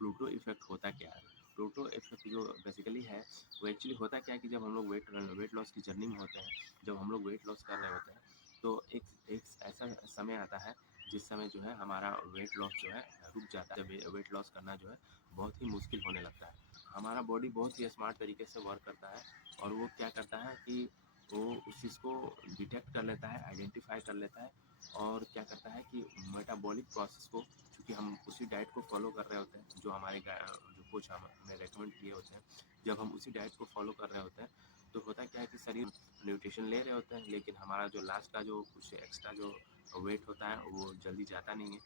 Pluto effect होता क्या है? प्लूटो इफ़ेक्ट जो बेसिकली है, वो एक्चुअली होता क्या है कि जब हम लोग वेट लॉस की जर्नी में होते हैं, जब हम लोग वेट लॉस कर रहे होते हैं, तो एक ऐसा समय आता है, जिस समय जो है हमारा वेट लॉस जो है रुक जाता है। जब वेट लॉस करना जो है बहुत ही मुश्किल होने लगता है। हमारा बॉडी बहुत ही स्मार्ट तरीके से वर्क करता है और वो क्या करता है कि वो उस चीज़ को डिटेक्ट कर लेता है, आइडेंटिफ़ाई कर लेता है और क्या करता है कि मेटाबॉलिक प्रोसेस को, चूँकि हम उसी डाइट को फ़ॉलो कर रहे होते हैं, जो हमारे जो कोच हमें रेकमेंड किए होते हैं, जब हम उसी डाइट को फ़ॉलो कर रहे होते हैं, तो होता क्या है कि शरीर न्यूट्रिशन ले रहे होते हैं, लेकिन हमारा जो लास्ट का जो कुछ एक्स्ट्रा जो वेट होता है, वो जल्दी जाता नहीं है,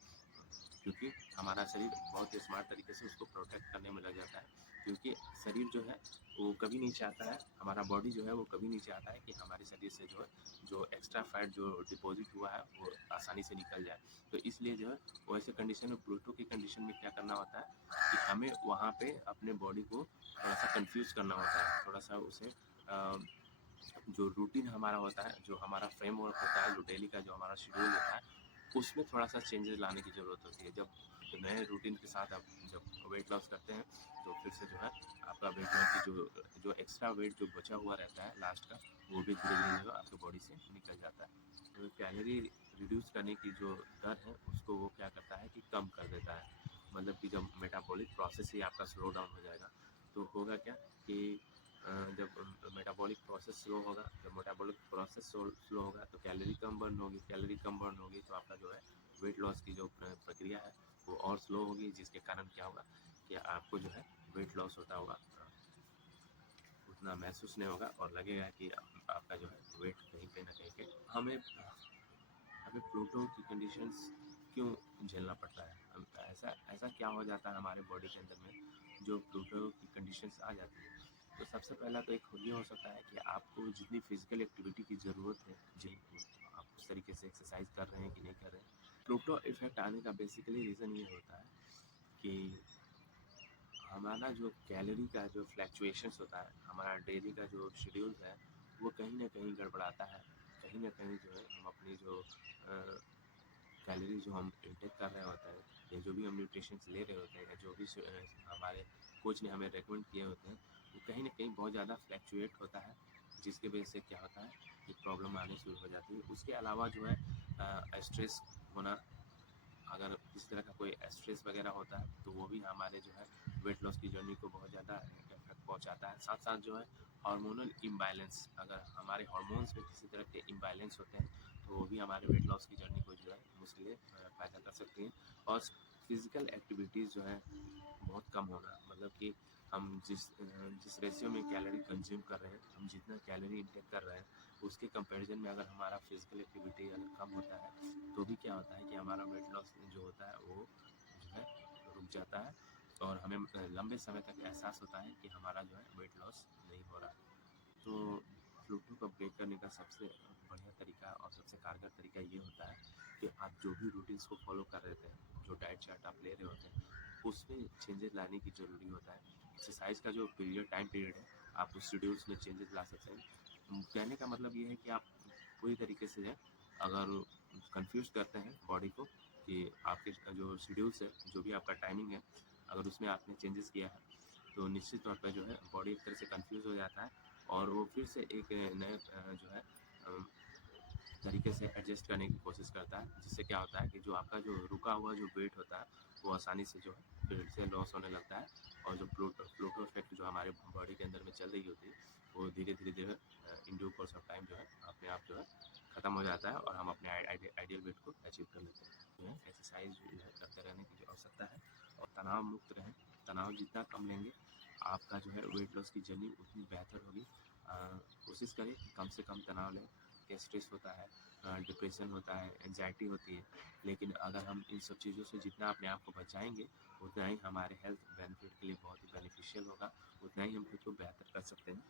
क्योंकि हमारा शरीर बहुत ही स्मार्ट तरीके से उसको प्रोटेक्ट करने में लग जाता है। क्योंकि शरीर जो है वो कभी नहीं चाहता है, हमारा बॉडी जो है वो कभी नहीं चाहता है कि हमारे शरीर से जो है जो एक्स्ट्रा फैट जो डिपॉजिट हुआ है वो आसानी से निकल जाए। तो इसलिए जो है वैसे कंडीशन में, प्लूटो की कंडीशन में क्या करना होता है कि हमें वहाँ पे अपने बॉडी को थोड़ा-सा कन्फ्यूज़ करना होता है, थोड़ा-सा उसे जो रूटीन हमारा होता है, जो हमारा फ्रेमवर्क होता है, जो डेली का जो हमारा शेड्यूल होता है, उसमें थोड़ा-सा चेंजेस लाने की ज़रूरत होती है। जब नए रूटीन के साथ आप जब वेट लॉस करते हैं, तो फिर से जो है आपका वेट लॉस की जो एक्स्ट्रा वेट जो बचा हुआ रहता है लास्ट का, वो भी धीरे-धीरे जो है आपके बॉडी से निकल जाता है। तो कैलोरी रिड्यूस करने की जो दर है, उसको वो क्या करता है कि कम कर देता है। मतलब कि जब मेटाबॉलिक प्रोसेस ही आपका स्लो डाउन हो जाएगा, तो होगा क्या कि जब मेटाबॉलिक प्रोसेस स्लो होगा, जब मेटाबॉलिक प्रोसेस स्लो होगा तो कैलोरी कम बर्न होगी, कैलोरी कम बर्न होगी तो आपका जो है वेट लॉस की जो प्रक्रिया है वो और स्लो होगी, जिसके कारण क्या होगा कि आपको जो है वेट लॉस होता होगा उतना महसूस नहीं होगा और लगेगा कि आपका जो है वेट कहीं पे ना कहीं पे हमें हमें प्लूटो की कंडीशंस क्यों झेलना पड़ता है। हम ऐसा ऐसा क्या हो जाता है हमारे बॉडी के अंदर में जो प्लूटो की कंडीशंस आ जाती है। तो सबसे पहला तो एक ये हो सकता है कि आपको जितनी फिजिकल एक्टिविटी की ज़रूरत है, जी, आप उस तरीके से एक्सरसाइज कर रहे हैं कि नहीं कर रहे हैं। प्लूटो इफेक्ट आने का बेसिकली रीज़न ये होता है कि हमारा जो कैलोरी का जो फ्लैक्चुएशंस होता है, हमारा डेली का जो शेड्यूल है, वो कहीं न कहीं गड़बड़ाता है। कहीं न कहीं जो है हम अपनी जो कैलोरी जो हम इनटेक कर रहे होते हैं, या जो भी हम न्यूट्रिशंस ले रहे होते हैं, या जो भी हमारे कोच ने हमें रिकमेंड किए होते हैं, वो कहीं न कहीं बहुत ज़्यादा फ्लैक्चुएट होता है, जिसकी वजह से क्या होता है कि प्रॉब्लम आनी शुरू हो जाती है। उसके अलावा जो है स्ट्रेस होना, अगर किसी तरह का कोई स्ट्रेस वगैरह होता है, तो वो भी हमारे जो है वेट लॉस की जर्नी को बहुत ज़्यादा इफेक्ट पहुँचाता है। साथ-साथ जो है हार्मोनल इम्बैलेंस, अगर हमारे हार्मोन्स में किसी तरह के इम्बैलेंस होते हैं, तो वो भी हमारे वेट लॉस की जर्नी को जो है मुश्किलें पैदा कर सकती हैं। और फिज़िकल एक्टिविटीज़ जो है बहुत कम होना, मतलब कि हम जिस रेशियो में कैलोरी कंज्यूम कर रहे हैं, हम जितना कैलोरी इंटेक कर रहे हैं, उसके कंपैरिजन में अगर हमारा फिजिकल एक्टिविटी अगर कम होता है, तो भी क्या होता है कि हमारा वेट लॉस जो होता है वो जो है रुक जाता है और हमें लंबे समय तक एहसास होता है कि हमारा जो है वेट लॉस नहीं हो रहा है। तो फ्लूटो को ब्रेक करने का सबसे बढ़िया तरीका और सबसे कारगर तरीका ये होता है कि आप जो भी रूटीन्स को फॉलो कर रहे थे, जो डाइट चार्ट आप ले रहे होते हैं, उसमें चेंजेस लाने की ज़रूरी होता है। एक्सरसाइज का जो टाइम पीरियड है, आप उस शेड्यूल्स में चेंजेस ला सकते हैं। कहने का मतलब ये है कि आप पूरी तरीके से है, अगर कंफ्यूज करते हैं बॉडी को कि आपके जो शेड्यूल्स है, जो भी आपका टाइमिंग है, अगर उसमें आपने चेंजेस किया है, तो निश्चित तौर पे जो है बॉडी एक तरह से कंफ्यूज हो जाता है और वो फिर से एक नए जो है तरीके से एडजस्ट करने की कोशिश करता है, जिससे क्या होता है कि जो आपका जो रुका हुआ जो वेट होता है, वो आसानी से जो है फिर से लॉस होने लगता है और जो प्लूटो इफेक्ट जो हमारे बॉडी के अंदर में चल रही होती है, वो धीरे-धीरे in due course of time जो है अपने आप जो है खत्म हो जाता है और हम अपने आइडियल वेट को अचीव कर लेते हैं। जो है एक्सरसाइज जो है करते रहने की जो आवश्यकता है और तनाव मुक्त रहें। तनाव जितना कम लेंगे, आपका जो है वेट लॉस की जर्नी उतनी बेहतर होगी। अ, कोशिश करें कि कम से कम तनाव लें। कि स्ट्रेस होता है, डिप्रेशन होता है, एंजाइटी होती है, लेकिन अगर हम इन सब चीज़ों से जितना अपने आप को बचाएँगे, उतना ही हमारे हेल्थ बेनिफिट के लिए बहुत ही बेनिफिशियल होगा, उतना ही हम खुद को बेहतर कर सकते हैं।